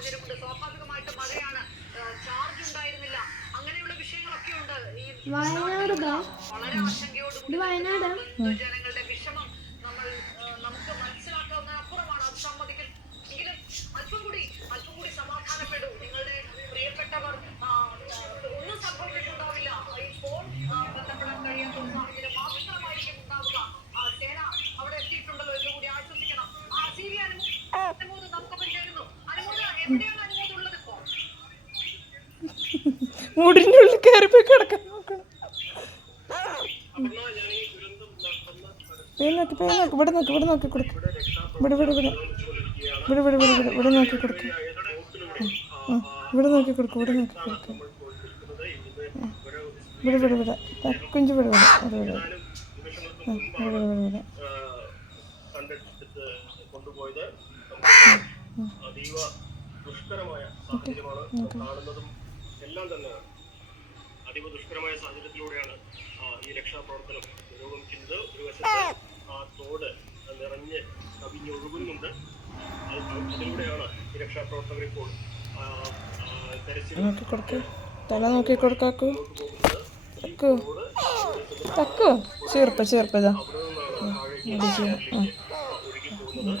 സാഹചര്യമുണ്ട്. സ്വാഭാവികമായിട്ട് മഴയാണ്. ചാർജ് ഉണ്ടായിരുന്നില്ല. അങ്ങനെയുള്ള വിഷയങ്ങളൊക്കെ ഉണ്ട്. ഈ വയനാട്. വളരെ ആശങ്കയോടുകൂടി മുടിന്റെ ഉള്ളിൽ പോയി കിടക്കാൻ നോക്കണം. പേര് നോക്കി പേര് നോക്കി. ഇവിടെ നോക്കി ഇവിടെ നോക്കി കൊടുക്ക്. ഇവിടെ ഇവിടെ ഇവിടെ. ഇവിടെ ഇവിടെ ഇവിടെ ഇവിടെ. ഇവിടെ നോക്കി കൊടുക്ക്. ഇവിടെ നോക്കി കൊടുക്ക് ഇവിടെ നോക്കി കൊടുക്ക്. ഇവിടെ ഇവിടെ ഇവിടെ. കുഞ്ചു ഇവിടെ ഇവിടെ. ഇവിടെ ഇവിടെ ഇവിടെ. ഇവിടെ ഇവിടെ കൊണ്ടുപോയത് അതീവ ദുഷ്കരമായ കാണുന്നതും എല്ലാം തന്നെ അതീവ ദുഷ്കരമായ സാഹചര്യത്തിലൂടെയാണ് ഈ രക്ഷാപ്രവർത്തനം പുരോഗമിക്കുന്നത്. ഒരു വശത്ത് ആ തോട് നിറഞ്ഞ് കവിഞ്ഞൊഴുകുന്നുണ്ട് അത് അതിലൂടെയാണ് ഈ രക്ഷാപ്രവർത്തകർ ഇപ്പോൾ തല നോക്കി കൊടുക്കാക്കൂ തക്കു തക്കു ചേർപ്പ ചേർപ്പ ഇതാ. ഒഴുകി പോകുന്നത്